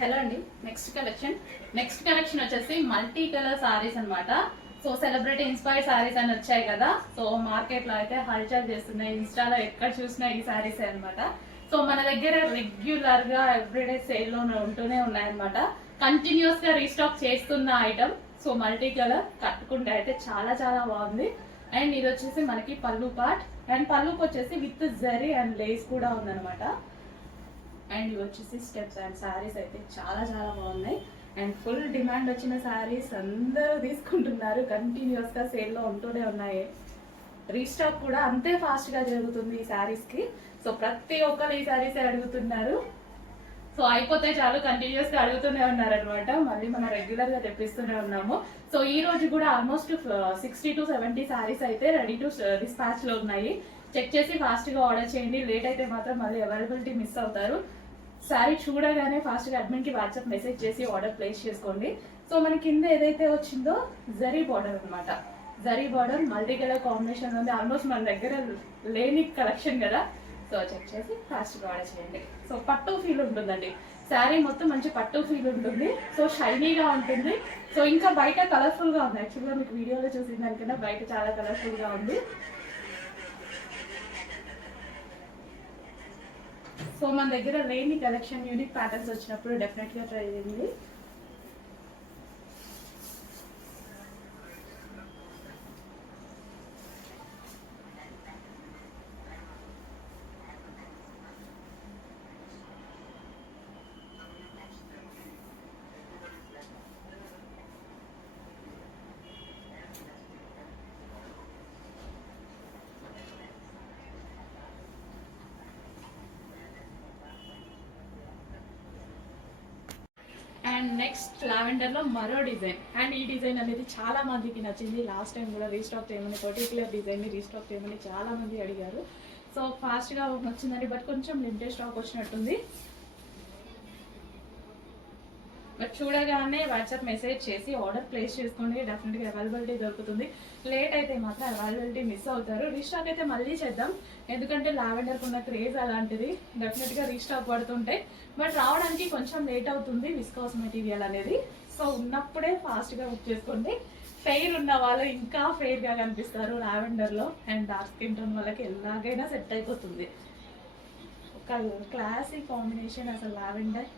Hello అండి. Next collection వచ్చేసి multi colour saris అన్నమాట. సో సెలబ్రిటీ ఇన్స్పైర్డ్ సారీస్ అని వచ్చాయి కదా. సో మార్కెట్ లో అయితే హల్చల్ చేస్తున్నాయి, ఇన్స్టాలో ఎక్కడ చూసినా ఈ సారీస్ అన్నమాట. సో మన దగ్గర రెగ్యులర్ గా ఎవ్రీడే సేల్ లో ఉంటూనే ఉన్నాయన్నమాట. కంటిన్యూస్ గా రీస్టాక్ చేస్తున్న ఐటమ్. సో మల్టీ కలర్ కట్టుకుంటే అయితే చాలా చాలా బాగుంది. అండ్ ఇది వచ్చేసి మనకి పళ్ళు పార్ట్, అండ్ పళ్ళుకి వచ్చేసి విత్ జరీ అండ్ లేస్ కూడా ఉందన్నమాట. అండ్ ఇవి వచ్చేసి స్టెప్స్ అండ్ శారీస్ అయితే చాలా చాలా బాగున్నాయి. అండ్ ఫుల్ డిమాండ్ వచ్చిన శారీస్ అందరూ తీసుకుంటున్నారు, కంటిన్యూస్ గా సేల్ లో ఉంటూనే ఉన్నాయి. రీస్టాక్ కూడా అంతే ఫాస్ట్ గా జరుగుతుంది ఈ శారీస్ కి. సో ప్రతి ఒక్కరు ఈ శారీస్ అడుగుతున్నారు. సో అయిపోతే చాలు కంటిన్యూస్ గా అడుగుతూనే ఉన్నారనమాట. మళ్ళీ మనం రెగ్యులర్ గా తెప్పిస్తూనే ఉన్నాము. సో ఈ రోజు కూడా ఆల్మోస్ట్ 60 to 70 శారీస్ అయితే రెడీ టు డిస్పాచ్ లో ఉన్నాయి. చెక్ చేసి ఫాస్ట్ గా ఆర్డర్ చేయండి. లేట్ అయితే మాత్రం మళ్ళీ అవైలబిలిటీ మిస్ అవుతారు. శారీ చూడగానే ఫాస్ట్ గా అడ్మిన్ కి వాట్సాప్ మెసేజ్ చేసి ఆర్డర్ ప్లేస్ చేసుకోండి. సో మన కింద ఏదైతే వచ్చిందో జరీ బార్డర్ అనమాట. Zari border multi colour combination ఉంది. ఆల్మోస్ట్ మన దగ్గర లేని కలెక్షన్ కదా. సో చెక్ చేసి ఫాస్ట్ గా ఆర్డర్ చేయండి. సో పట్టు ఫీల్ ఉంటుందండి, శారీ మొత్తం మంచి పట్టు ఫీల్ ఉంటుంది. సో షైనీగా ఉంటుంది. సో ఇంకా బయట కలర్ఫుల్ గా ఉంది. యాక్చువల్గా మీకు వీడియోలో చూసిన దానికన్నా బయట చాలా కలర్ఫుల్ గా ఉంది. సో మన దగ్గర లేని కలెక్షన్ యూనిక్ ప్యాటర్న్స్ వచ్చినప్పుడు డెఫినెట్ గా ట్రై చేయండి. అండ్ నెక్స్ట్ లావెండర్ లో మరో డిజైన్. అండ్ ఈ డిజైన్ అనేది చాలా మందికి నచ్చింది. లాస్ట్ టైం కూడా రీస్టాక్ చేయమని, పర్టికులర్ డిజైన్ ని రీస్టాక్ చేయమని చాలా మంది అడిగారు. సో ఫాస్ట్ గా వచ్చిందండి, బట్ కొంచెం లిమిటెడ్ స్టాక్ వచ్చినట్టుంది. బట్ చూడగానే వాట్సాప్ మెసేజ్ చేసి ఆర్డర్ ప్లేస్ చేసుకోండి, డెఫినెట్గా అవైలబిలిటీ దొరుకుతుంది. లేట్ అయితే మాత్రం అవైలబిలిటీ మిస్ అవుతారు. రీస్టాక్ అయితే మళ్ళీ చేద్దాం, ఎందుకంటే లావెండర్కి ఉన్న క్రేజ్ అలాంటిది. డెఫినెట్గా రీస్టాక్ పడుతుంటాయి, బట్ రావడానికి కొంచెం లేట్ అవుతుంది విస్కాస్ మెటీరియల్ అనేది. సో ఉన్నప్పుడే ఫాస్ట్గా బుక్ చేసుకోండి. ఫెయిర్ ఉన్న వాళ్ళు ఇంకా ఫెయిర్గా కనిపిస్తారు లావెండర్లో. అండ్ డార్క్ స్కిన్ టోన్ వాళ్ళకి ఎలాగైనా సెట్ అయిపోతుంది. ఒక క్లాసిక్ కాంబినేషన్ అసలు లావెండర్.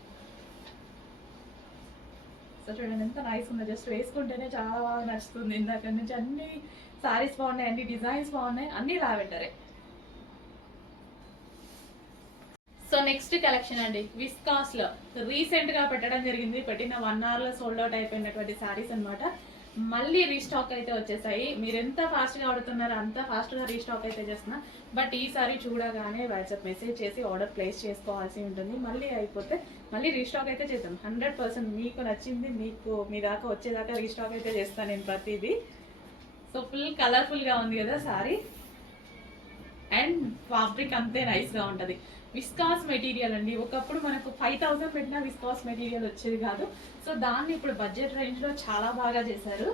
సో చూడండి ఎంత నైస్ ఉందో, జస్ట్ వేసుకుంటేనే చాలా బాగా నచ్చుతుంది. ఇందాక నుంచి అన్ని సారీస్ బాగున్నాయి, అన్ని డిజైన్స్ బాగున్నాయి, అన్ని లావెండరే. సో నెక్స్ట్ కలెక్షన్ అండి, విస్కాస్ లో రీసెంట్ గా పెట్టడం జరిగింది. పెట్టిన 1 hour లో సోల్డ్ అవుట్ అయిపోయినటువంటి సారీస్ అనమాట. మళ్ళీ రీస్టాక్ అయితే వచ్చేసాయి. మీరు ఎంత ఫాస్ట్ గా ఆడుతున్నారో అంత ఫాస్ట్ గా రీస్టాక్ అయితే చేస్తున్నా. బట్ ఈసారి చూడగానే వాట్సాప్ మెసేజ్ చేసి ఆర్డర్ ప్లేస్ చేసుకోవాల్సి ఉంటుంది. మళ్ళీ అయిపోతే మళ్ళీ రీస్టాక్ అయితే చేద్దాం. 100% మీకు నచ్చింది మీకు మీ దాకా వచ్చేదాకా రీస్టాక్ అయితే చేస్తాను నేను ప్రతిదీ. సో ఫుల్ కలర్ఫుల్ గా ఉంది కదా సారీ. అండ్ ఫ్యాబ్రిక్ అంతే నైస్ గా ఉంటది. విస్కాస్ మెటీరియల్ అండి. ఒకప్పుడు మనకు 5000 పెట్టిన విస్కాస్ మెటీరియల్ వచ్చేది కాదు. సో దాన్ని ఇప్పుడు బడ్జెట్ రేంజ్ లో చాలా బాగా చేశారు.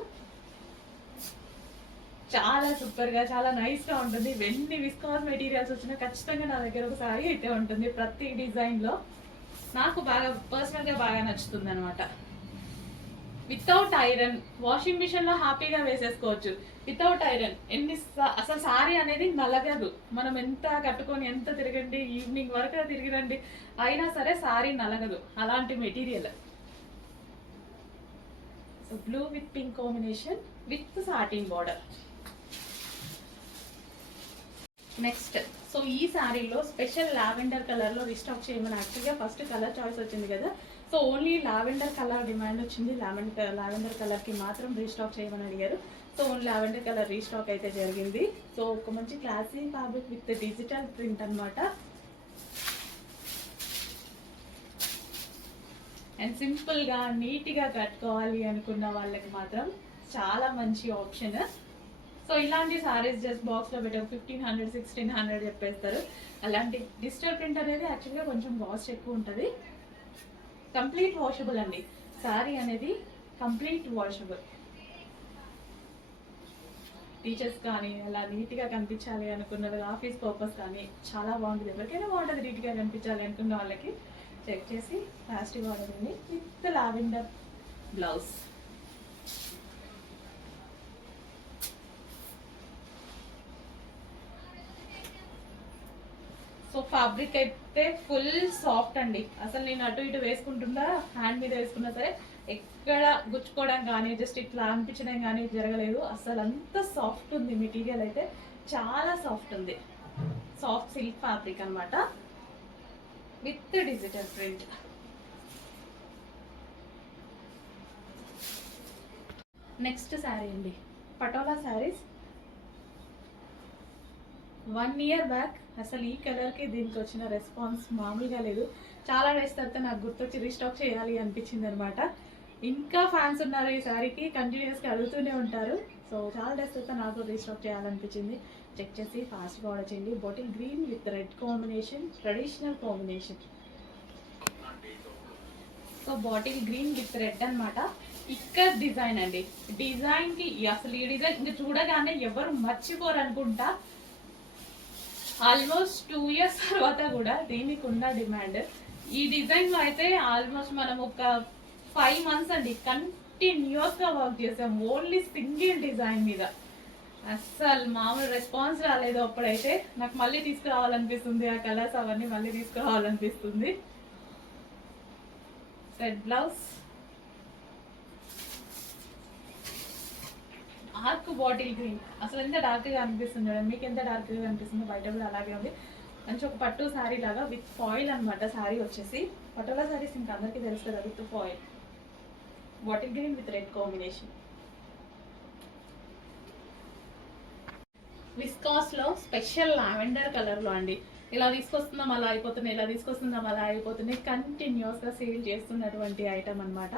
చాలా సూపర్ గా చాలా నైస్ గా ఉంటుంది. ఎన్ని విస్కాస్ మెటీరియల్స్ వచ్చినా ఖచ్చితంగా నా దగ్గర ఒక సారీ అయితే ఉంటుంది ప్రతి డిజైన్ లో. నాకు బాగా పర్సనల్ గా బాగా నచ్చుతుంది అనమాట. వితౌట్ ఐరన్, వాషింగ్ మిషన్ లో హ్యాపీగా వేసేసుకోవచ్చు. వితౌట్ ఐరన్ అసలు సారీ అనేది నలగదు. మనం ఎంత కట్టుకొని ఎంత తిరగండి, ఈవినింగ్ వరకు తిరిగిరండి, అయినా సరే సారీ నలగదు. అలాంటి material. So blue with pink combination with satin border. Next so ఈ శారీలో స్పెషల్ లావెండర్ కలర్ లో రీస్టాక్ చేయమని యాక్చువల్గా ఫస్ట్ కలర్ చాయిస్ వచ్చింది కదా. So only lavender colour demand వచ్చింది. లావెండర్ కలర్ కి మాత్రం రీస్టాక్ చేయమని అడిగారు. So only lavender colour restock అయితే జరిగింది. సో ఒక మంచి classy fabric with digital print అనమాట. అండ్ సింపుల్ గా నీట్ గా కట్టుకోవాలి అనుకున్న వాళ్ళకి మాత్రం చాలా మంచి ఆప్షన్. సో ఇలాంటి సారీస్ జస్ట్ బాక్స్ లో పెట్టారు 1500 1600 చెప్పేస్తారు. అలాంటి డిజిటల్ ప్రింట్ అనేది యాక్చువల్గా కొంచెం కాస్ట్ ఎక్కువ ఉంటుంది. కంప్లీట్ వాషబుల్ అండి సారీ అనేది, కంప్లీట్ వాషబుల్. టీచర్స్ కానీ అలా నీట్గా కనిపించాలి అనుకున్నది, ఆఫీస్ పర్పస్ కానీ చాలా బాగుంటుంది. ఎవరికైనా బాగుంటుంది నీట్గా కనిపించాలి అనుకున్న వాళ్ళకి. చెక్ చేసి ఫాస్ట్గా ఆర్డర్ ఉంది with lavender blouse. So fabric అయితే ఫుల్ సాఫ్ట్ అండి. అసలు నేను అటు ఇటు వేసుకుంటున్నా, హ్యాండ్ మీద వేసుకున్నా సరే ఎక్కడ గుచ్చుకోవడం కానీ జస్ట్ ఇట్లా అనిపించడం కానీ జరగలేదు. అసలు అంత సాఫ్ట్ ఉంది మెటీరియల్ అయితే, చాలా సాఫ్ట్ ఉంది. సాఫ్ట్ సిల్క్ ఫ్యాబ్రిక్ అనమాట with digital print. Next sari అండి, పటోలా శారీస్. 1 year బ్యాక్ అసలు ఈ కలర్కి దీనికి వచ్చిన రెస్పాన్స్ మామూలుగా లేదు. చాలా డేస్ తర్వాత నాకు గుర్తొచ్చి రీస్టాక్ చేయాలి అనిపించింది అనమాట. ఇంకా ఫ్యాన్స్ ఉన్నారు ఈ శారీకి, కంటిన్యూస్గా అడుగుతూనే ఉంటారు. సో చాలా డేస్ తర్వాత నాకు రీస్టాక్ చేయాలనిపించింది. చెక్ చేసి ఫాస్ట్గా ఆర్డర్ చేయండి. Bottle green with red combination, traditional combination. So bottle green with red అనమాట. ఇక్కడ డిజైన్ అండి, డిజైన్కి అసలు ఈ డిజైన్ ఇంకా చూడగానే ఎవరు మర్చిపోరు అనుకుంటా. ఆల్మోస్ట్ 2 years తర్వాత కూడా దీనికి ఉన్న డిమాండ్. ఈ డిజైన్లో అయితే ఆల్మోస్ట్ మనం ఒక 5 months అండి కంటిన్యూస్గా వర్క్ చేసాం ఓన్లీ సింగిల్ డిజైన్ మీద. అస్సలు మామూలు రెస్పాన్స్ రాలేదు. అప్పుడైతే నాకు మళ్ళీ తీసుకురావాలనిపిస్తుంది, ఆ కలర్స్ అవన్నీ మళ్ళీ తీసుకురావాలనిపిస్తుంది. Red blouse, dark bottle green. అసలు ఎంత డార్క్గా అనిపిస్తుంది చూడండి, మీకు ఎంత డార్క్గా అనిపిస్తుందో బయట కూడా అలాగే ఉంది. మంచి ఒక పట్టు శారీ లాగా విత్ ఫాయిల్ అనమాట. శారీ వచ్చేసి పటోలా శారీస్ ఇంకా అందరికీ తెలుసు కదా, with foil. Bottle green with red combination. విస్కాస్లో స్పెషల్ లావెండర్ కలర్లో అండి. ఇలా తీసుకొస్తున్నాం అలా అయిపోతున్నాయి, ఇలా తీసుకొస్తున్నాం అలా అయిపోతున్నాయి. కంటిన్యూస్గా సేల్ చేస్తున్నటువంటి ఐటమ్ అనమాట.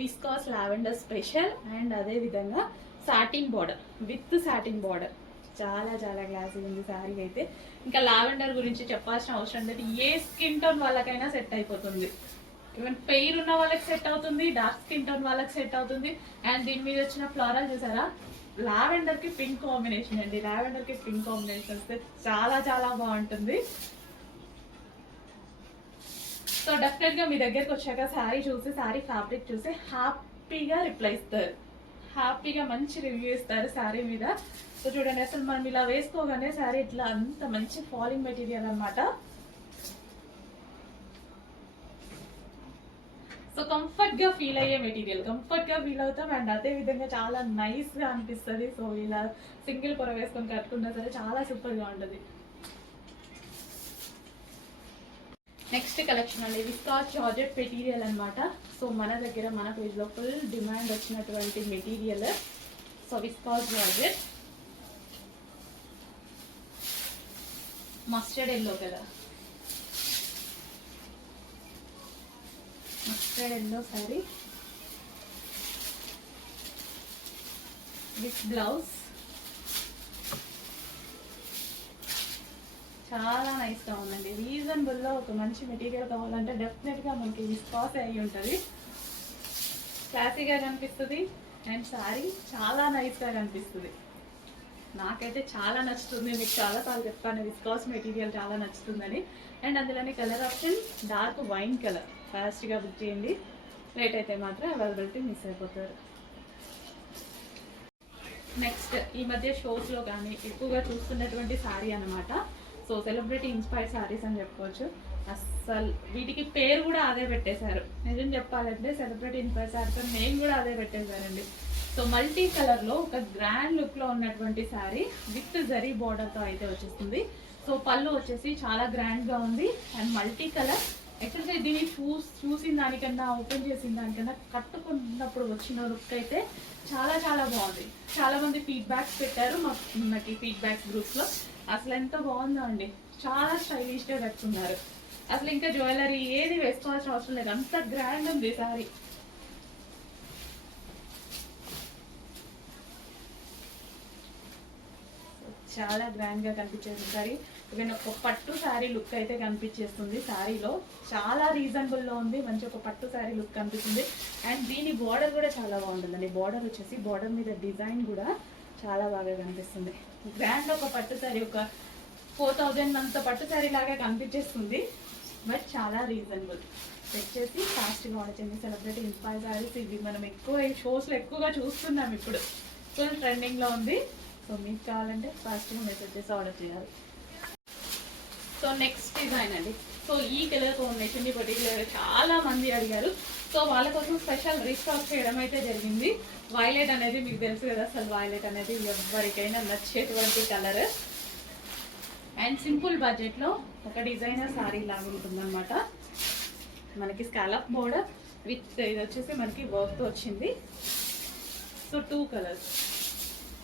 Viscous lavender special. అండ్ అదే విధంగా satin border with satin border. చాలా చాలా క్లాసీ ఉంది శారీ అయితే. ఇంకా లావెండర్ గురించి చెప్పాల్సిన అవసరం లేదు. ఏ స్కిన్ టోన్ వాళ్ళకైనా సెట్ అయిపోతుంది. ఈవెన్ పెయిర్ ఉన్న వాళ్ళకి సెట్ అవుతుంది, డార్క్ స్కిన్ టోన్ వాళ్ళకి సెట్ అవుతుంది. అండ్ దీని మీద వచ్చిన ఫ్లోరల్ చూసారా, లావెండర్ కి పింక్ కాంబినేషన్ అండి. లావెండర్ కి పింక్ కాంబినేషన్ వస్తే చాలా చాలా బాగుంటుంది. సో డెఫినెట్ గా మీ దగ్గరకు వచ్చాక శారీ చూసి, శారీ ఫ్యాబ్రిక్ చూసి హ్యాపీగా రిప్లై ఇస్తారు, హ్యాపీగా మంచి రివ్యూ ఇస్తారు శారీ మీద. సో చూడండి, అసలు మనం ఇలా వేసుకోగానే శారీ ఇట్లా అంత మంచి ఫాలింగ్ మెటీరియల్ అనమాట. సో కంఫర్ట్ గా ఫీల్ అయ్యే మెటీరియల్, కంఫర్ట్ గా ఫీల్ అవుతాం. అండ్ అదే విధంగా చాలా నైస్ గా అనిపిస్తుంది. సో ఇలా సింగిల్ పొర వేసుకొని కట్టుకున్నా సరే చాలా సూపర్ గా ఉంటుంది. నెక్స్ట్ కలెక్షన్ అండి, విస్కాస్ జార్జెట్ మెటీరియల్ అనమాట. సో మన దగ్గర మన పేజ్ లో ఫుల్ డిమాండ్ వచ్చినటువంటి material. So viscous georgette mustard yellow colour, mustard yellow sorry with blouse. చాలా నైస్గా ఉందండి. రీజనబుల్లో ఒక మంచి మెటీరియల్ కావాలంటే డెఫినెట్గా మనకి విస్కాస్ అయ్యి ఉంటుంది. క్లాసీగా కనిపిస్తుంది అండ్ శారీ చాలా నైస్గా కనిపిస్తుంది. నాకైతే చాలా నచ్చుతుంది. మీకు చాలాసార్లు చెప్పాను విస్కాస్ మెటీరియల్ చాలా నచ్చుతుందని. అండ్ అందులోనే colour option dark wine colour. ఫాస్ట్గా బుక్ చేయండి, లేట్ అయితే మాత్రం అవైలబిలిటీ మిస్ అయిపోతారు. నెక్స్ట్ ఈ మధ్య షోస్లో కానీ ఎక్కువగా చూస్తున్నటువంటి శారీ అనమాట. సో సెలబ్రిటీ ఇన్స్పైర్డ్ శారీస్ అని చెప్పుకోవచ్చు. అస్సలు వీటికి పేరు కూడా అదే పెట్టేశారు. నిజం చెప్పాలంటే సెలబ్రిటీ ఇన్స్పైర్డ్ శారీస్ నేను కూడా అదే పెట్టేశారండి. సో మల్టీ కలర్లో ఒక గ్రాండ్ లుక్లో ఉన్నటువంటి శారీ విత్ జరీ బార్డర్తో అయితే వచ్చేస్తుంది. సో పళ్ళు వచ్చేసి చాలా గ్రాండ్గా ఉంది అండ్ మల్టీ కలర్. యాక్చువల్గా దీన్ని చూసిన దానికన్నా ఓపెన్ చేసిన దానికన్నా కట్టుకున్నప్పుడు వచ్చిన లుక్ అయితే చాలా చాలా బాగుంది. చాలా మంది ఫీడ్బ్యాక్స్ పెట్టారు మనకి ఫీడ్బ్యాక్స్ గ్రూప్స్లో. అసలు ఎంత బాగుందో అండి, చాలా స్టైలిష్గా కట్టుకున్నారు. అసలు ఇంకా జ్యువెలరీ ఏది వేసుకోవాల్సిన అవసరం లేదు, అంత గ్రాండ్ ఉంది సారీ. చాలా గ్రాండ్గా కనిపించేది సారీ. ఈవెన్ ఒక పట్టు శారీ లుక్ అయితే కనిపించేస్తుంది. శారీలో చాలా రీజనబుల్లో ఉంది, మంచి ఒక పట్టు శారీ లుక్ కనిపిస్తుంది. అండ్ దీని బార్డర్ కూడా చాలా బాగుంటుందండి. బార్డర్ వచ్చేసి బార్డర్ మీద డిజైన్ కూడా చాలా బాగా కనిపిస్తుంది. గ్రాండ్ ఒక పట్టు శారీ, ఒక 4000 అంత పట్టు శారీ లాగా కనిపించేస్తుంది. బట్ చాలా రీజనబుల్. తెచ్చేసి ఫాస్ట్గా ఆర్డర్ చేయండి. సెలబ్రిటీ ఇన్స్పైర్ శారీస్ ఇవి మనం ఎక్కువ ఈ షోస్లో ఎక్కువగా చూస్తున్నాం, ఇప్పుడు ఫుల్ ట్రెండింగ్లో ఉంది. సో మీకు కావాలంటే ఫాస్ట్గా మెసేజ్ చేసి ఆర్డర్ చేయాలి. సో నెక్స్ట్ డిజైన్ అండి. సో ఈ కలర్ కాంబినేషన్ పర్టికులర్గా చాలా మంది అడిగారు. సో వాళ్ళ కోసం స్పెషల్ రీస్టాక్ చేయడం అయితే జరిగింది. వైలెట్ అనేది మీకు తెలుసు కదా, అసలు వైలెట్ అనేది ఎవరికైనా నచ్చేటువంటి కలర్. అండ్ సింపుల్ బడ్జెట్లో ఒక డిజైనర్ సారీ లాగా ఉంటుందన్నమాట. మనకి స్కాలప్ బోర్డర్ విత్ ఇది వచ్చేసి మనకి వర్క్తో వచ్చింది. సో 2 కలర్స్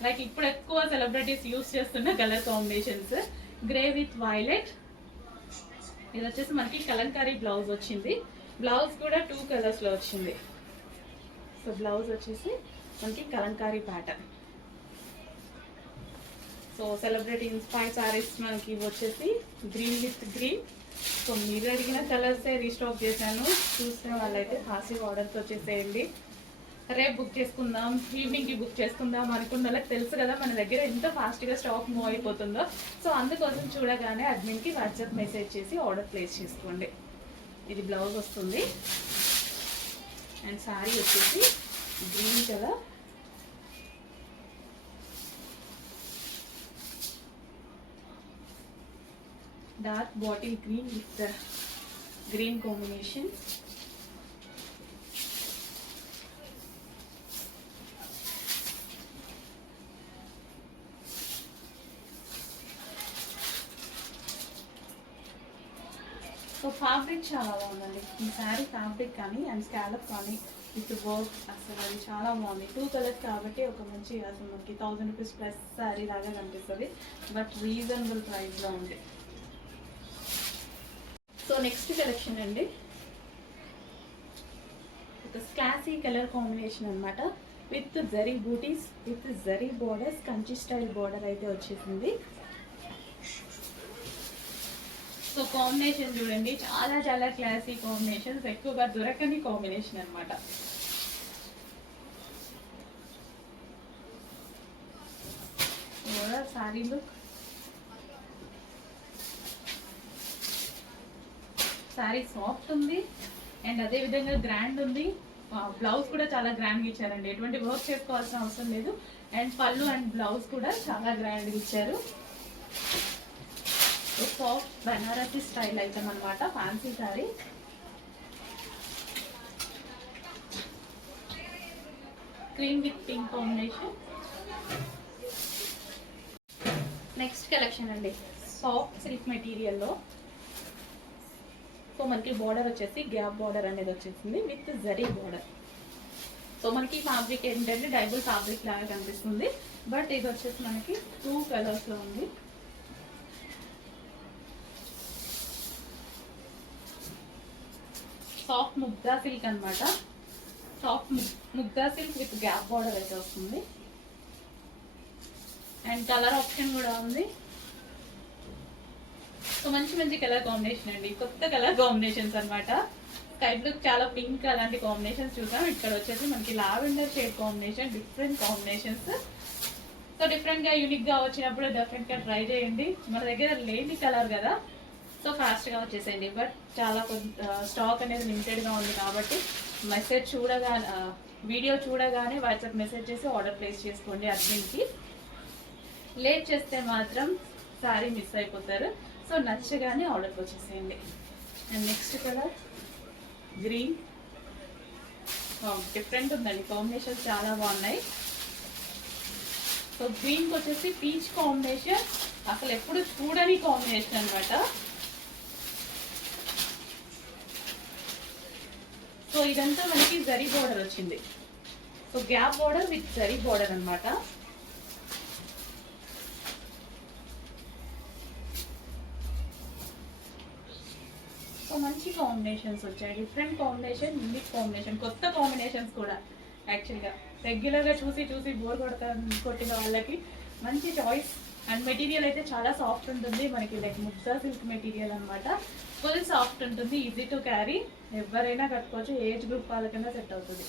లైక్ ఇప్పుడు ఎక్కువ సెలబ్రిటీస్ యూస్ చేస్తున్న colour combinations, grey with violet. ఇది వచ్చేసి మనకి కలంకారీ బ్లౌజ్ వచ్చింది. బ్లౌజ్ కూడా 2 కలర్స్లో వచ్చింది. సో బ్లౌజ్ వచ్చేసి మనకి Kalamkari pattern. So celebrity inspire saris మనకి వచ్చేసి గ్రీన్ విత్ గ్రీన్. సో మీరు అడిగిన కలర్సే రీస్టాక్ చేశాను. చూసిన వాళ్ళైతే ఫాస్ట్గా ఆర్డర్స్ వచ్చేసేయండి. రేపు బుక్ చేసుకుందాం, ఈవినింగ్కి బుక్ చేసుకుందాం అనుకున్న వాళ్ళకి తెలుసు కదా మన దగ్గర ఎంత ఫాస్ట్గా స్టాక్ మూవ్ అయిపోతుందో. సో అందుకోసం చూడగానే అడ్మిన్కి వాట్సాప్ మెసేజ్ చేసి ఆర్డర్ ప్లేస్ చేసుకోండి. ఇది బ్లౌజ్ వస్తుంది అండ్ శారీ వచ్చేసి green colour. Dark bottle green with green combination. So fabric చాలా బాగుందండి. ఈ శారీ ఫ్యాబ్రిక్ కానీ అండ్ స్కాలప్ కానీ విత్ వర్క్ అసలు అది చాలా బాగుంది. 2 కలర్స్ కాబట్టి ఒక మంచి అసలు మనకి 1000 రూపీస్ ప్లస్ శారీ లాగా కనిపిస్తుంది, బట్ రీజనబుల్ ప్రైస్లో ఉంది. సో నెక్స్ట్ కలెక్షన్ అండి, ఒక క్లాసీ కలర్ కాంబినేషన్ అనమాట. With zari butis with zari borders, Kanchi style border అయితే వచ్చేసింది. సో కాంబినేషన్ చూడండి, చాలా చాలా క్లాసీ కాంబినేషన్స్, ఎక్కువగా దొరకని కాంబినేషన్ అనమాట. సారీ లుక్, సారీ సాఫ్ట్ ఉంది అండ్ అదే విధంగా గ్రాండ్ ఉంది. బ్లౌజ్ కూడా చాలా గ్రాండ్గా ఇచ్చారండి, ఎటువంటి వర్క్ చేసుకోవాల్సిన అవసరం లేదు. అండ్ పళ్ళు అండ్ బ్లౌజ్ కూడా చాలా గ్రాండ్గా ఇచ్చారు. సాఫ్ట్ బనారసి స్టైల్ ఐటమ్ అనమాట, fancy sorry. Cream with pink combination. Next collection అండి, సాఫ్ట్ సిల్క్ మెటీరియల్లో. సో మనకి బార్డర్ వచ్చేసి గ్యాప్ బార్డర్ అనేది వచ్చేసింది విత్ జరీ బార్డర్. సో మనకి ఫ్యాబ్రిక్ ఏంటంటే డైబుల్ ఫ్యాబ్రిక్ లాగా కనిపిస్తుంది, బట్ ఇది వచ్చేసి మనకి 2 కలర్స్లో ఉంది. సాఫ్ట్ ముగ్గా సిల్క్ అనమాట, soft muga silk with gap border అయితే వస్తుంది. అండ్ కలర్ ఆప్షన్ కూడా ఉంది. సో మంచి మంచి కలర్ కాంబినేషన్ అండి, కొత్త కలర్ కాంబినేషన్స్ అనమాట. స్కై బ్లూ చాలా పింక్ అలాంటి కాంబినేషన్స్ చూసాం. ఇక్కడ వచ్చేసి మనకి lavender shade combination, different combinations. So డిఫరెంట్గా యూనిక్గా వచ్చినప్పుడు డెఫినెట్గా ట్రై చేయండి. మన దగ్గర లేని కలర్ కదా, సో ఫాస్ట్గా వచ్చేసేయండి. బట్ చాలా స్టాక్ అనేది లిమిటెడ్గా ఉంది కాబట్టి మెసేజ్ చూడగానే, వీడియో చూడగానే వాట్సాప్ మెసేజ్ చేసి ఆర్డర్ ప్లేస్ చేసుకోండి అడ్మిన్కి. లేట్ చేస్తే మాత్రం శారీ మిస్ అయిపోతారు. సో నచ్చగానే ఆర్డర్కి వచ్చేసేయండి. And next colour green, different ఉందండి, కాంబినేషన్స్ చాలా బాగున్నాయి. సో గ్రీన్కి వచ్చేసి పీచ్ కాంబినేషన్, అసలు ఎప్పుడు చూడని కాంబినేషన్ అనమాట. సో ఇదంతా మనకి జరీ బోర్డర్ వచ్చింది. So gap border with zari border అనమాట. సో మంచి కాంబినేషన్స్ వచ్చాయి, డిఫరెంట్ కాంబినేషన్, యూనిక్ కాంబినేషన్, కొత్త కాంబినేషన్స్ కూడా. యాక్చువల్గా రెగ్యులర్గా చూసి చూసి బోర్ కొట్టిన వాళ్ళకి మంచి చాయిస్. అండ్ మెటీరియల్ అయితే చాలా సాఫ్ట్ ఉంటుంది మనకి, లైక్ ముగ్గా సిల్క్ మెటీరియల్ అనమాట. ఫుల్ సాఫ్ట్ ఉంటుంది, ఈజీ టు క్యారీ, ఎవరైనా కట్టుకోవచ్చు, ఏజ్ గ్రూప్ వాళ్ళకైనా సెట్ అవుతుంది.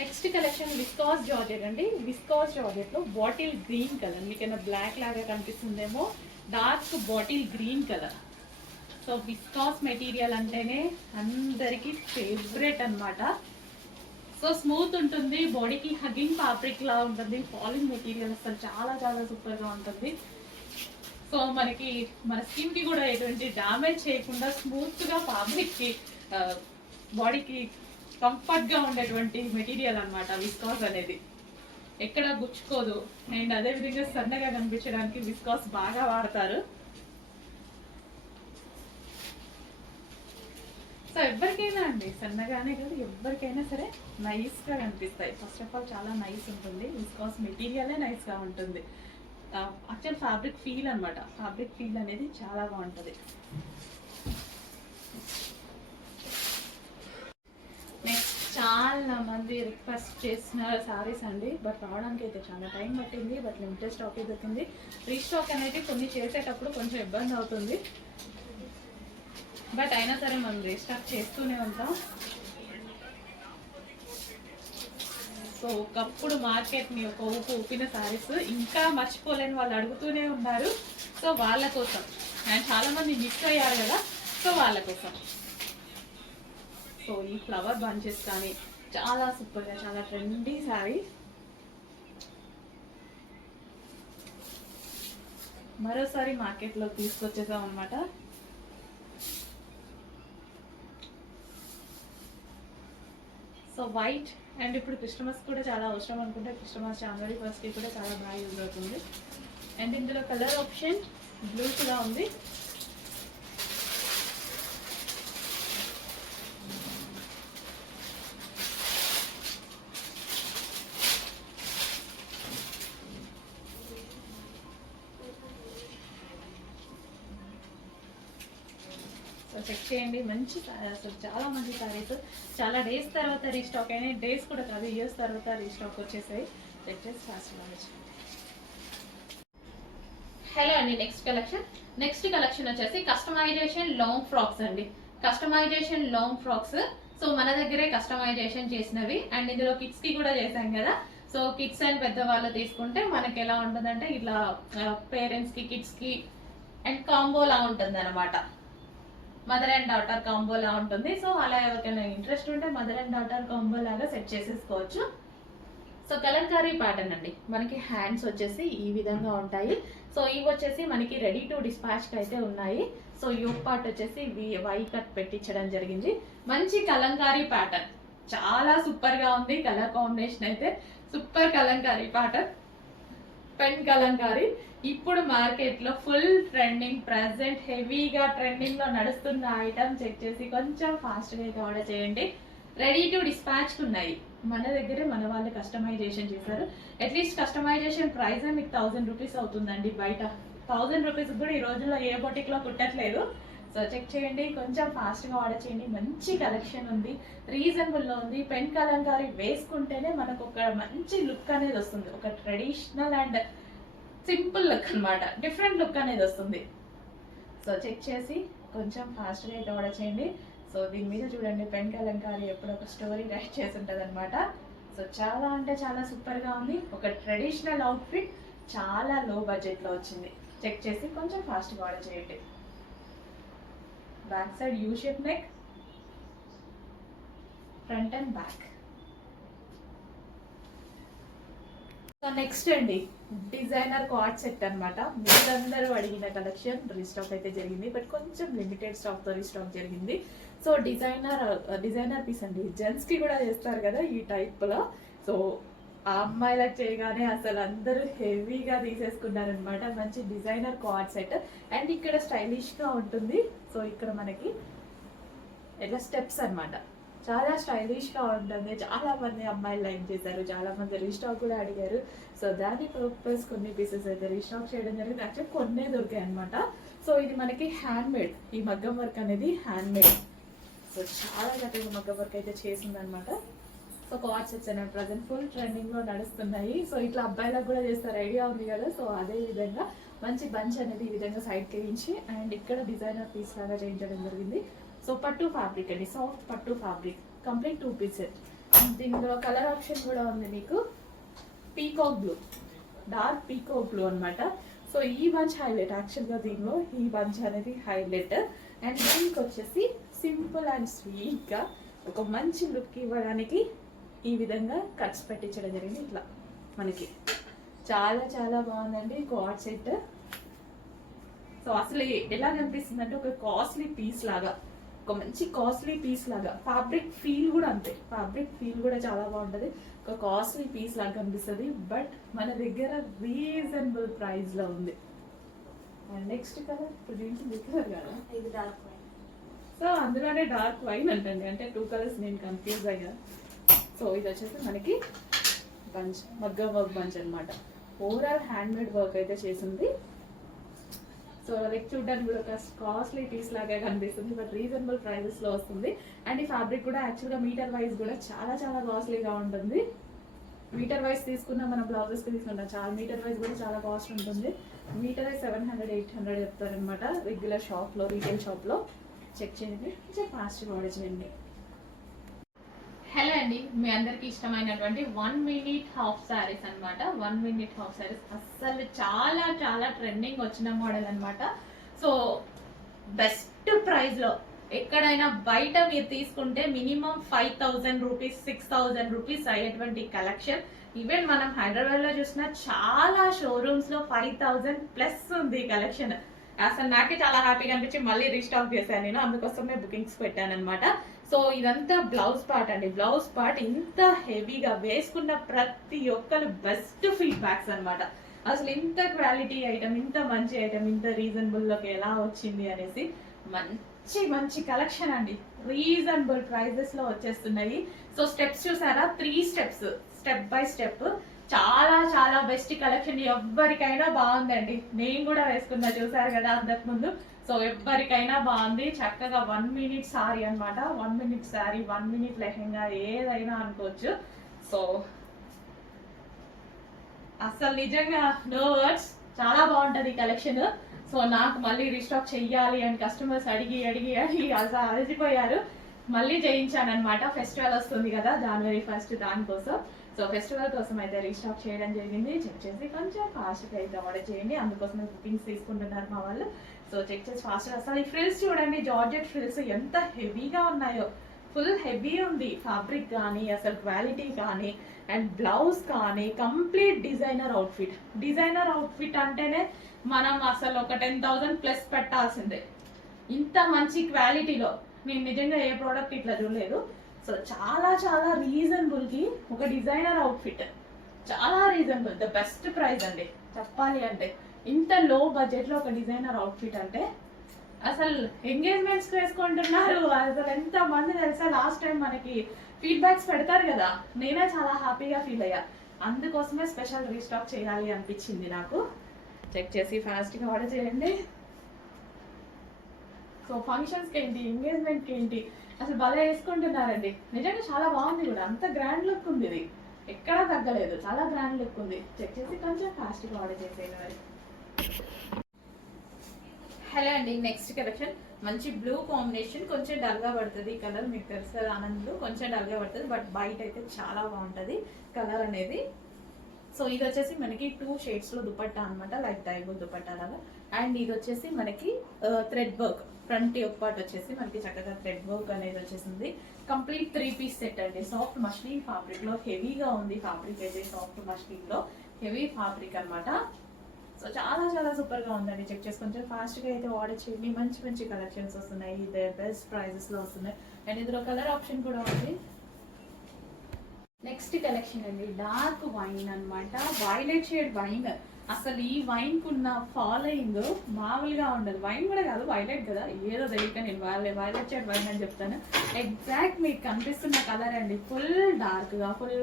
నెక్స్ట్ కలెక్షన్ విస్కాస్ జార్జెట్ అండి. విస్కాస్ జార్జెట్లో బాటిల్ గ్రీన్ కలర్, మీకైనా బ్లాక్ లాగా కనిపిస్తుందేమో, dark bottle green colour. So viscose material అంటేనే అందరికీ ఫేవరెట్ అన్నమాట. సో స్మూత్ ఉంటుంది, బాడీకి హగ్గింగ్ ఫ్యాబ్రిక్ లా ఉంటుంది, ఫాలింగ్ మెటీరియల్ అసలు చాలా చాలా సూపర్గా ఉంటుంది. సో మనకి మన స్కిన్కి కూడా ఎటువంటి డ్యామేజ్ చేయకుండా స్మూత్గా ఫ్యాబ్రిక్కి బాడీకి కంఫర్ట్గా ఉండేటువంటి మెటీరియల్ అన్నమాట విస్కాస్ అనేది. ఎక్కడ గుచ్చుకోదు అండ్ అదేవిధంగా సన్నగా కనిపించడానికి విస్కాస్ బాగా వాడతారు. సో ఎవరికైనా అండి, సన్నగానే కాదు ఎవరికైనా సరే నైస్గా కనిపిస్తాయి. ఫస్ట్ ఆఫ్ ఆల్ చాలా నైస్ ఉంటుంది, విస్కాస్ మెటీరియలే నైస్గా ఉంటుంది. యాక్చువల్ ఫ్యాబ్రిక్ ఫీల్ అనమాట, ఫ్యాబ్రిక్ ఫీల్ అనేది చాలా బాగుంటుంది. నెక్స్ట్ చాలా మంది రిక్వెస్ట్ చేసిన శారీస్ అండి, బట్ రావడానికి అయితే చాలా టైం పట్టింది. బట్ లిమిటెడ్ స్టాక్ దొరికింది. రీస్టాక్ అనేది కొన్ని చేసేటప్పుడు కొంచెం ఇబ్బంది అవుతుంది, బట్ అయినా సరే మనం రీస్టాక్ చేస్తూనే ఉంటాం. సో ఒకప్పుడు మార్కెట్ని ఒక ఊపు ఊపిన శారీస్ ఇంకా మర్చిపోలేని వాళ్ళు అడుగుతూనే ఉన్నారు. సో వాళ్ళ కోసం అండ్ చాలామంది మిస్ అయ్యారు కదా, సో వాళ్ళ కోసం. సో ఈ ఫ్లవర్ బంచెస్ కానీ చాలా సూపర్గా, చాలా ట్రెండీ శారీ. మరోసారి మార్కెట్లో తీసుకొచ్చేసాం అనమాట. సో వైట్ అండ్ ఇప్పుడు క్రిస్టమస్ కూడా చాలా అవసరం అనుకుంటే క్రిస్టమస్ జనవరి 1st కూడా చాలా బాగా యూజ్ అవుతుంది. అండ్ ఇందులో కలర్ ఆప్షన్ బ్లూ కూడా ఉంది. చెక్ చేయండి, మంచి అసలు చాలా మంచి శారీస్. చాలా డేస్ తర్వాత రీస్టాక్ అయినాయి, డేస్ కూడా కాదు ఇయర్స్ తర్వాత రీస్టాక్ వచ్చేసాయి. చెక్ చేసి ఫాస్ట్ లాంచ్. హలో అండి, నెక్స్ట్ కలెక్షన్ వచ్చేసి కస్టమైజేషన్ లాంగ్ ఫ్రాక్స్ అండి. Customization long frocks. సో మన దగ్గరే కస్టమైజేషన్ చేసినవి అండ్ ఇందులో కిడ్స్ కి కూడా చేసాం కదా. సో కిడ్స్ అండ్ పెద్దవాళ్ళు తీసుకుంటే మనకి ఎలా ఉంటుందంటే ఇట్లా పేరెంట్స్ కి కిడ్స్ కి అండ్ కాంబోలా ఉంటుంది అనమాట. మదర్ అండ్ డాటర్ కాంబో లా ఉంటుంది. సో అలా ఎవరికైనా ఇంట్రెస్ట్ ఉంటే మదర్ అండ్ డాటర్ కాంబో లాగా సెట్ చేసేసుకోవచ్చు. సో కలంకారీ ప్యాటర్న్ అండి. మనకి హ్యాండ్స్ వచ్చేసి ఈ విధంగా ఉంటాయి. సో ఇవి వచ్చేసి మనకి రెడీ టు డిస్పాచ్ అయితే ఉన్నాయి. సో యోక్ పార్ట్ వచ్చేసి వై కట్ పెట్టించడం జరిగింది. మంచి కలంకారీ ప్యాటర్న్, చాలా సూపర్ గా ఉంది. కలర్ కాంబినేషన్ అయితే super Kalamkari pattern, pen Kalamkari. ఇప్పుడు మార్కెట్ లో ఫుల్ ట్రెండింగ్, ప్రెసెంట్ హెవీగా ట్రెండింగ్ లో నడుస్తున్న ఐటమ్. చెక్ చేసి కొంచెం ఫాస్ట్ గా అయితే ఆర్డర్ చేయండి. రెడీ టు డిస్పాచ్ ఉన్నాయి మన దగ్గర, మన వాళ్ళు కస్టమైజేషన్ చేశారు. అట్లీస్ట్ కస్టమైజేషన్ ప్రైస్ మీకు 1000 రూపీస్ అవుతుందండి. బయట 1000 రూపీస్ కూడా ఈ రోజుల్లో ఏ బొటిక్ లో కుట్టట్లేదు. సో చెక్ చేయండి, కొంచెం ఫాస్ట్ గా ఆర్డర్ చేయండి. మంచి కలెక్షన్ ఉంది, రీజనబుల్ లో ఉంది. పెన్ కలంకారీ వేసుకుంటేనే మనకు ఒక మంచి లుక్ అనేది వస్తుంది. ఒక ట్రెడిషనల్ అండ్ సింపుల్ లుక్ అనమాట, డిఫరెంట్ లుక్ అనేది వస్తుంది. సో చెక్ చేసి కొంచెం ఫాస్ట్గా అయితే ఆర్డర్ చేయండి. సో దీని మీద చూడండి, పెన్ కలంకారీ ఎప్పుడు ఒక స్టోరీ రైట్ చేసి ఉంటుంది అనమాట. సో చాలా అంటే చాలా సూపర్గా ఉంది. ఒక ట్రెడిషనల్ అవుట్ఫిట్ చాలా లో బడ్జెట్లో వచ్చింది. చెక్ చేసి కొంచెం ఫాస్ట్గా ఆర్డర్ చేయండి. Back side U shape neck, front and back. So next అండి, డిజైనర్ కార్డ్ సెట్ అనమాట. మీరందరూ అడిగిన కలెక్షన్ రీస్టాక్ అయితే జరిగింది, బట్ కొంచెం లిమిటెడ్ స్టాక్తో రీస్టాక్ జరిగింది. సో డిజైనర్ పీస్ అండి. జెంట్స్కి కూడా చేస్తారు కదా ఈ టైప్లో. సో ఆ అమ్మాయిలకు చేయగానే అసలు అందరూ హెవీగా తీసేసుకున్నారనమాట. మంచి డిజైనర్ కార్డ్ సెట్ అండ్ ఇక్కడ స్టైలిష్గా ఉంటుంది. సో ఇక్కడ మనకి ఇట్లా స్టెప్స్ అనమాట, చాలా స్టైలిష్గా ఉంటుంది. చాలా మంది అమ్మాయిలు లైక్ చేశారు, చాలా మంది రీస్టాక్ కూడా అడిగారు. సో దాని పర్పస్ కొన్ని పీసెస్ అయితే రీస్టాక్ చేయడం జరిగింది. యాక్చువల్లీ కొన్నే దొరికాయి అనమాట. సో ఇది మనకి హ్యాండ్ మేడ్, ఈ మగ్గం వర్క్ అనేది హ్యాండ్ మేడ్. సో చాలా చక్కగా మగ్గం వర్క్ అయితే చేసిందనమాట. సో కార్డ్ సెట్స్ అనేవి ప్రజెంట్ ఫుల్ ట్రెండింగ్లో నడుస్తున్నాయి. సో ఇట్లా అబ్బాయిలకు కూడా చేస్తారు, ఐడియా ఉంది కదా. సో అదే విధంగా మంచి బంచ్ అనేది ఈ విధంగా సైడ్కి వేయించి అండ్ ఇక్కడ డిజైనర్ పీస్ లాగా చేయించడం జరిగింది. సో పట్టు ఫ్యాబ్రిక్ అండి, సాఫ్ట్ పట్టు ఫ్యాబ్రిక్, కంప్లీట్ 2 పీస్ సెట్. దీనిలో కలర్ ఆప్షన్ కూడా ఉంది మీకు, peacock blue, dark peacock blue అనమాట. సో ఈ బంచ్ హైలైట్, యాక్చువల్గా దీనిలో ఈ బంచ్ అనేది హైలైట్. అండ్ దీనికి వచ్చేసి సింపుల్ అండ్ స్వీట్గా ఒక మంచి లుక్ ఇవ్వడానికి ఈ విధంగా కట్స్ పెట్టించడం జరిగింది. ఇట్లా మనకి చాలా చాలా బాగుందండి కోట్ సెట్. సో అసలు ఎలా కనిపిస్తుంది అంటే ఒక కాస్ట్లీ పీస్ లాగా, ఒక మంచి కాస్ట్లీ పీస్ లాగా. ఫ్యాబ్రిక్ ఫీల్ కూడా అంతే, ఫ్యాబ్రిక్ ఫీల్ కూడా చాలా బాగుంటుంది. ఒక కాస్ట్లీ పీస్ లాగా కనిపిస్తుంది, బట్ మన దగ్గర రీజనబుల్ ప్రైస్ లో ఉంది. అండ్ నెక్స్ట్ కలర్ ఇప్పుడు దీంట్లో కలర్ కదా, ఇది డార్క్ వైన్. సో అందులోనే డార్క్ వైన్ అంటండి, అంటే 2 కలర్స్ నేను కన్ఫ్యూజ్ అయ్యా. సో ఇది వచ్చేసి మనకి బంచ్, మగ్గం వర్క్ బంచ్ అనమాట. ఓవరాల్ హ్యాండ్ మేడ్ వర్క్ అయితే చేసింది. సో లైక్ చూడడానికి కూడా ఒక కాస్ట్లీ పీస్ లాగా కనిపిస్తుంది, బట్ రీజనబుల్ ప్రైజెస్ లో వస్తుంది. అండ్ ఈ ఫ్యాబ్రిక్ కూడా యాక్చువల్గా మీటర్ వైజ్ కూడా చాలా చాలా కాస్ట్లీగా ఉంటుంది. మీటర్ వైజ్ తీసుకున్నా మన బ్లౌజెస్ తీసుకున్నా చాలా మీటర్ వైజ్ కూడా చాలా కాస్ట్ ఉంటుంది. మీటర్ 700-800 చెప్తారనమాట రెగ్యులర్ షాప్లో, రీటైల్ షాప్లో. చెక్ చేయండి, కొంచెం ఫాస్ట్గా ఆర్డర్ చేయండి. హలో అండి, మీ అందరికి ఇష్టమైనటువంటి 1 minute హాఫ్ శారీస్ అనమాట. 1 minute హాఫ్ శారీస్ అస్సలు చాలా చాలా ట్రెండింగ్ వచ్చిన మోడల్ అనమాట. సో బెస్ట్ ప్రైస్ లో ఎక్కడైనా బయట మీరు తీసుకుంటే మినిమం 5,000 రూపీస్ 6,000 రూపీస్ అయ్యేటువంటి కలెక్షన్. ఈవెన్ మనం హైదరాబాద్ లో చూసిన చాలా షోరూమ్స్ లో 5,000 ప్లస్ ఉంది కలెక్షన్. అసలు నాకే చాలా హ్యాపీగా అనిపించి మళ్ళీ రీస్టాక్ చేశాను నేను, అందుకోసమే బుకింగ్స్ పెట్టాను అనమాట. సో ఇదంతా బ్లౌజ్ పార్ట్ అండి. బ్లౌజ్ పార్ట్ ఇంత హెవీగా వేసుకున్న ప్రతి ఒక్కరు బెస్ట్ ఫీడ్బ్యాక్స్ అనమాట. అసలు ఇంత క్వాలిటీ ఐటమ్, ఇంత మంచి ఐటమ్, ఇంత రీజనబుల్ లోకి ఎలా వచ్చింది అనేసి మంచి మంచి కలెక్షన్ అండి. రీజనబుల్ ప్రైజెస్ లో వచ్చేస్తున్నాయి. సో స్టెప్స్ చూసారా, 3 స్టెప్స్, స్టెప్ బై స్టెప్. చాలా చాలా బెస్ట్ కలెక్షన్, ఎవ్వరికైనా బాగుందండి. నేను కూడా వేసుకున్నా, చూసారు కదా అంతకుముందు. సో ఎవరికైనా బాగుంది. చక్కగా 1 minute సారీ అనమాట. 1 minute సారీ, 1 minute లెహెంగా, ఏదైనా అనుకోవచ్చు. సో అసలు నిజంగా నో వర్డ్స్, చాలా బాగుంటది కలెక్షన్. సో నాకు మళ్ళీ రీస్టాక్ చెయ్యాలి అని కస్టమర్స్ అడిగి అడిగి అడిగి అసలు అలసిపోయారు. మళ్ళీ చేయించాను అనమాట. ఫెస్టివల్ వస్తుంది కదా January 1st, దానికోసం. సో ఫెస్టివల్ కోసం అయితే రీస్టాక్ చేయడం జరిగింది. చెక్ చేసి కొంచెం ఫాస్ట్గా అయితే ఆర్డర్ చేయండి, అందుకోసమే బుకింగ్స్ తీసుకుంటున్నారు మా వాళ్ళు. సో చెక్ చేసి ఫాస్ట్గా. అసలు ఈ ఫ్రిల్స్ చూడండి, జార్జెట్ ఫ్రిల్స్ ఎంత హెవీగా ఉన్నాయో. ఫుల్ హెవీ ఉంది ఫ్యాబ్రిక్ కానీ, అసలు క్వాలిటీ కానీ, అండ్ బ్లౌజ్ కానీ complete designer outfit. Designer outfit అంటేనే మనం అసలు ఒక 10,000 ప్లస్ పెట్టాల్సిందే. ఇంత మంచి క్వాలిటీలో నేను నిజంగా ఏ ప్రోడక్ట్ ఇట్లా చూడలేదు. సో చాలా చాలా రీజనబుల్కి ఒక డిజైనర్ అవుట్ఫిట్, చాలా రీజనబుల్, ద బెస్ట్ ప్రైస్ అండి చెప్పాలి అంటే. ఇంత లో బడ్జెట్లో ఒక డిజైనర్ అవుట్ఫిట్ అంటే అసలు ఎంగేజ్మెంట్స్ వేసుకుంటున్నారు. అసలు ఎంత మంది తెలుసా, లాస్ట్ టైం మనకి ఫీడ్బ్యాక్స్ పెడతారు కదా, నేనే చాలా హ్యాపీగా ఫీల్ అయ్యా. అందుకోసమే స్పెషల్ రీస్టాక్ చేయాలి అనిపించింది నాకు. చెక్ చేసి ఫాస్ట్గా ఆర్డర్ చేయండి. సో ఫంక్షన్స్కి ఏంటి, ఎంగేజ్మెంట్కి ఏంటి, అసలు భలే వేసుకుంటున్నారండి. నిజంగా చాలా బాగుంది కూడా, అంత గ్రాండ్ లుక్ ఉంది. ఇది ఎక్కడా తగ్గలేదు, చాలా గ్రాండ్ లుక్ ఉంది. చెక్ చేసి కొంచెం ఫాస్ట్గా ఆర్డర్ చేసేయండి మరి. హలో అండి, నెక్స్ట్ కలెక్షన్ మంచి బ్లూ కాంబినేషన్. కొంచెం డల్గా పడుతుంది ఈ కలర్, మీకు తెలుసు కదా ఆనంద్ బ్లూ. కొంచెం డల్గా పడుతుంది, బట్ బయట అయితే చాలా బాగుంటుంది కలర్ అనేది. సో ఇది వచ్చేసి మనకి 2 షేడ్స్లో దుపట్టా అనమాట, లైక్ డైబుల్ దుపట్టా లాగా. అండ్ ఇది వచ్చేసి మనకి థ్రెడ్ వర్క్, ఫ్రంట్ ఒక పార్ట్ వచ్చేసి మనకి చక్కగా థ్రెడ్ వర్క్ అనేది వచ్చేసింది. కంప్లీట్ 3 పీస్ సెట్ అండి. సాఫ్ట్ మష్లిన్ ఫ్యాబ్రిక్ లో హెవీగా ఉంది ఫ్యాబ్రిక్ అయితే, సాఫ్ట్ మష్లిన్ లో హెవీ ఫ్యాబ్రిక్ అనమాట. సో చాలా చాలా సూపర్ గా ఉందండి. చెక్ చేసి కొంచెం ఫాస్ట్ గా అయితే ఆర్డర్ చేయండి. మంచి మంచి కలెక్షన్స్ వస్తున్నాయి, ఇదే బెస్ట్ ప్రైజెస్ లో వస్తున్నాయి. అండ్ ఇందులో కలర్ ఆప్షన్ కూడా ఉంది. నెక్స్ట్ కలెక్షన్ అండి, డార్క్ వైన్ అనమాట, వైలెట్ షేడ్ వైన్. అసలు ఈ వైన్ కున్న ఫాలోయింగ్ మామూలుగా ఉండదు. వైన్ కూడా కాదు, వైలెట్ కదా, ఏదో తెలియక నేను వైలెట్ షేడ్ వైన్ అని చెప్తాను. ఎగ్జాక్ట్ మీకు కనిపిస్తున్న కలర్ అండి, ఫుల్ డార్క్ గా, ఫుల్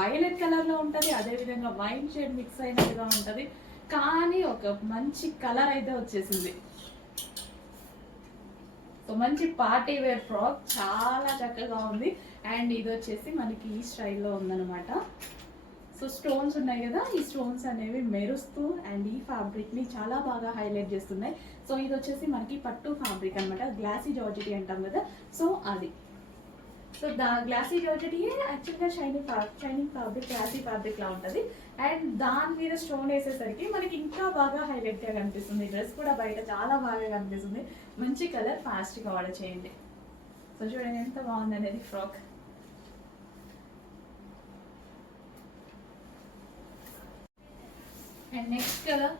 వైలెట్ కలర్ లో ఉంటది. అదే విధంగా వైన్ షేడ్ మిక్స్ అయినట్టుగా ఉంటది, కానీ ఒక మంచి కలర్ అయితే వచ్చేసింది. సో మంచి పార్టీ వేర్ ఫ్రాక్, చాలా చక్కగా ఉంది. అండ్ ఇది వచ్చేసి మనకి ఈ స్టైల్లో ఉందన్నమాట. సో స్టోన్స్ ఉన్నాయి కదా, ఈ స్టోన్స్ అనేవి మెరుస్తూ అండ్ ఈ ఫ్యాబ్రిక్ ని చాలా బాగా హైలైట్ చేస్తున్నాయి. సో ఇది వచ్చేసి మనకి పట్టు ఫ్యాబ్రిక్ అనమాట, గ్లాసీ జార్జెట్ అంటాం కదా. సో అది సో గ్లాసీ జార్జెట్ యాక్చువల్గా షైనింగ్ ఫ్యాబ్రిక్, గ్లాసీ ఫ్యాబ్రిక్ లా ఉంటుంది. అండ్ దాని మీద స్టోన్ వేసేసరికి మనకి ఇంకా బాగా హైలైట్ గా కనిపిస్తుంది. డ్రెస్ కూడా బయట చాలా బాగా కనిపిస్తుంది. మంచి కలర్, ఫాస్ట్ గా ఆర్డర్ చేయండి. సో చూడండి ఎంత బాగుంది అనేది frock. And next colour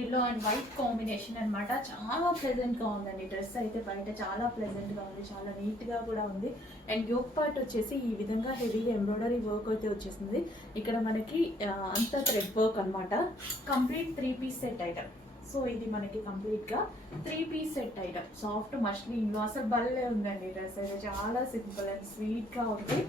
yellow and white combination అనమాట. చాలా ప్లెజెంట్ గా ఉందండి. డ్రెస్ అయితే బయట చాలా ప్లెజెంట్ గా ఉంది, చాలా నీట్ గా కూడా ఉంది. అండ్ యోక్ పార్ట్ వచ్చేసి ఈ విధంగా హెవీగా ఎంబ్రాయిడరీ వర్క్ అయితే వచ్చేసింది. ఇక్కడ మనకి అంతా థ్రెడ్ వర్క్ అనమాట. Complete 3 piece set item. So ఇది మనకి కంప్లీట్ గా 3 piece set item. Soft muslin లో అసలు భలే ఉందండి. డ్రెస్ అయితే చాలా సింపుల్ అండ్ స్వీట్ గా ఉంది.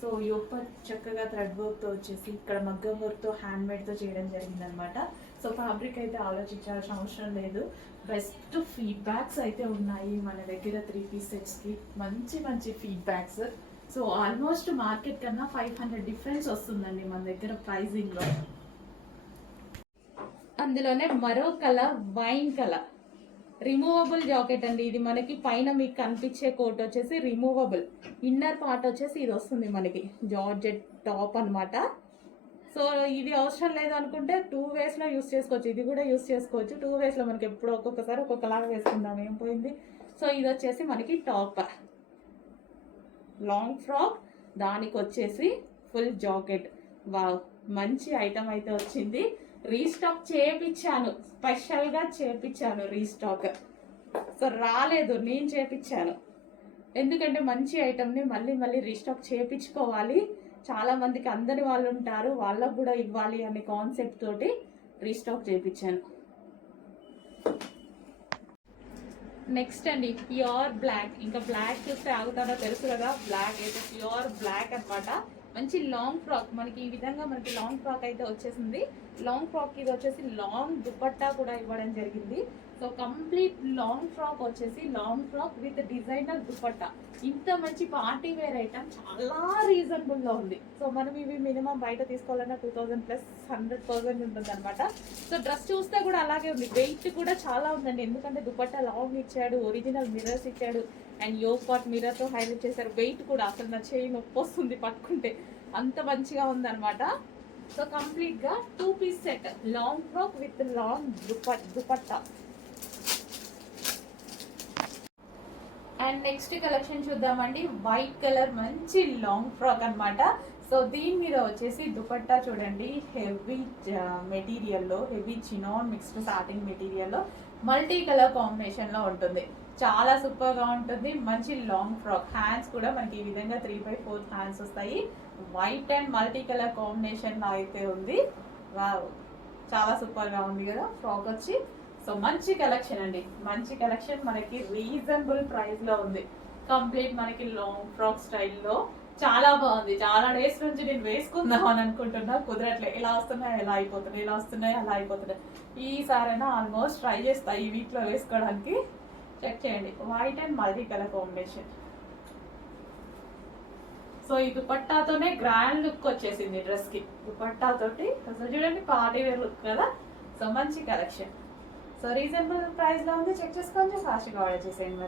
సో యోక్ పార్ట్ చక్కగా థ్రెడ్ వర్క్ తో వచ్చేసి ఇక్కడ మగ్గం వర్క్ తో హ్యాండ్ మేడ్ తో చేయడం జరిగింది అనమాట. సో ఫ్యాబ్రిక్ అయితే ఆలోచించాల్సిన అవసరం లేదు. బెస్ట్ ఫీడ్బ్యాక్స్ అయితే ఉన్నాయి మన దగ్గర 3 పీస్ సెట్స్ కి. మంచి మంచి ఫీడ్బ్యాక్స్. సో ఆల్మోస్ట్ మార్కెట్ కన్నా 500 డిఫరెన్స్ వస్తుందండి మన దగ్గర ప్రైజింగ్ లో. అందులోనే మరో colour wine colour, removable jacket అండి. ఇది మనకి పైన మీకు కనిపించే కోట్ వచ్చేసి రిమూవబుల్, ఇన్నర్ పార్ట్ వచ్చేసి ఇది వస్తుంది మనకి జార్జెట్ టాప్ అనమాట. సో ఇది అవసరం లేదు అనుకుంటే 2 ways లో యూస్ చేసుకోవచ్చు. ఇది కూడా యూస్ చేసుకోవచ్చు 2 ways లో. మనకి ఎప్పుడు ఒక్కొక్కసారి ఒక్కొక్కలాగా వేసుకుందాం, ఏం పోయింది. సో ఇది వచ్చేసి మనకి టాప్, లాంగ్ ఫ్రాక్, దానికి వచ్చేసి ఫుల్ జాకెట్. వావ్, మంచి ఐటమ్ అయితే వచ్చింది. రీస్టాక్ చేపించాను, స్పెషల్గా చేపించాను రీస్టాక్. సో రాలేదు, నేను చేపించాను. ఎందుకంటే మంచి ఐటమ్ని మళ్ళీ మళ్ళీ రీస్టాక్ చేపించుకోవాలి. చాలా మందికి అందని వాళ్ళు ఉంటారు, వాళ్ళకు కూడా ఇవ్వాలి అనే కాన్సెప్ట్ తోటి రీస్టాక్ చేయించాను. నెక్స్ట్ అండి ప్యూర్ బ్లాక్. ఇంకా బ్లాక్ చూస్తే ఆగుతారో తెలుసు కదా. బ్లాక్ అయితే ప్యూర్ బ్లాక్ అనమాట. మంచి లాంగ్ ఫ్రాక్, మనకి ఈ విధంగా మనకి లాంగ్ ఫ్రాక్ అయితే వచ్చేసింది. లాంగ్ ఫ్రాక్ ఇది వచ్చేసి లాంగ్ దుపట్టా కూడా ఇవ్వడం జరిగింది. సో కంప్లీట్ లాంగ్ ఫ్రాక్ వచ్చేసి long frock with designer dupatta. ఇంత మంచి పార్టీ వేర్ ఐటమ్ చాలా రీజనబుల్ గా ఉంది. సో మనం ఇవి మినిమం బయట తీసుకోవాలన్నా 2000 ప్లస్ 100% ఉంటుంది అనమాట. సో డ్రెస్ చూస్తే కూడా అలాగే ఉంది. వెయిట్ కూడా చాలా ఉందండి, ఎందుకంటే దుపట్టా లాంగ్ ఇచ్చాడు, ఒరిజినల్ మిర్రర్స్ ఇచ్చాడు, అండ్ యోక్ పార్ట్ మిర్రర్ తో హైలైట్ చేశారు. వెయిట్ కూడా అసలు నా చేయి నొప్పి వస్తుంది పట్టుకుంటే, అంత మంచిగా ఉందన్నమాట. సో కంప్లీట్ గా 2 piece set, long frock with long dupatta. And next collection చూద్దామండి. వైట్ కలర్ మంచి లాంగ్ ఫ్రాక్ అనమాట. సో దీని మీద వచ్చేసి దుపట్టా చూడండి, హెవీ మెటీరియల్లో, హెవీ చినాన్ మిక్స్డ్ సాటిన్ మెటీరియల్లో మల్టీ కలర్ కాంబినేషన్ లో ఉంటుంది. చాలా సూపర్ గా ఉంటుంది. మంచి లాంగ్ ఫ్రాక్. హ్యాండ్స్ కూడా మనకి ఈ విధంగా 3/4 హ్యాండ్స్ వస్తాయి. White and multi colour combination లో అయితే ఉంది. చాలా సూపర్ గా ఉంది కదా ఫ్రాక్ వచ్చి. సో మంచి కలెక్షన్ అండి, మంచి కలెక్షన్. మనకి రీజనబుల్ ప్రైస్ లో ఉంది. కంప్లీట్ మనకి లాంగ్ ఫ్రాక్ స్టైల్లో చాలా బాగుంది. చాలా డేస్ నుంచి నేను వేసుకుందాం అని అనుకుంటున్నా, కుదరట్లే. ఇలా వస్తున్నాయి ఎలా అయిపోతున్నాయి, ఇలా వస్తున్నాయి అలా అయిపోతున్నాయి. ఈసారైనా ఆల్మోస్ట్ ట్రై చేస్తా ఈ వీక్ లో వేసుకోవడానికి. చెక్ చేయండి, white and multi colour combination. So ఈ దుపట్టాతోనే గ్రాండ్ లుక్ వచ్చేసింది డ్రెస్ కి. దుపట్టాతోటి అసలు చూడండి పార్టీ వేర్ లుక్ కదా. సో మంచి కలెక్షన్. సో రీజనబుల్ ప్రైస్ లో ఉంది, చెక్ చేసుకోండి, ఫాస్ట్గా ఆర్డర్ చేసేయండి.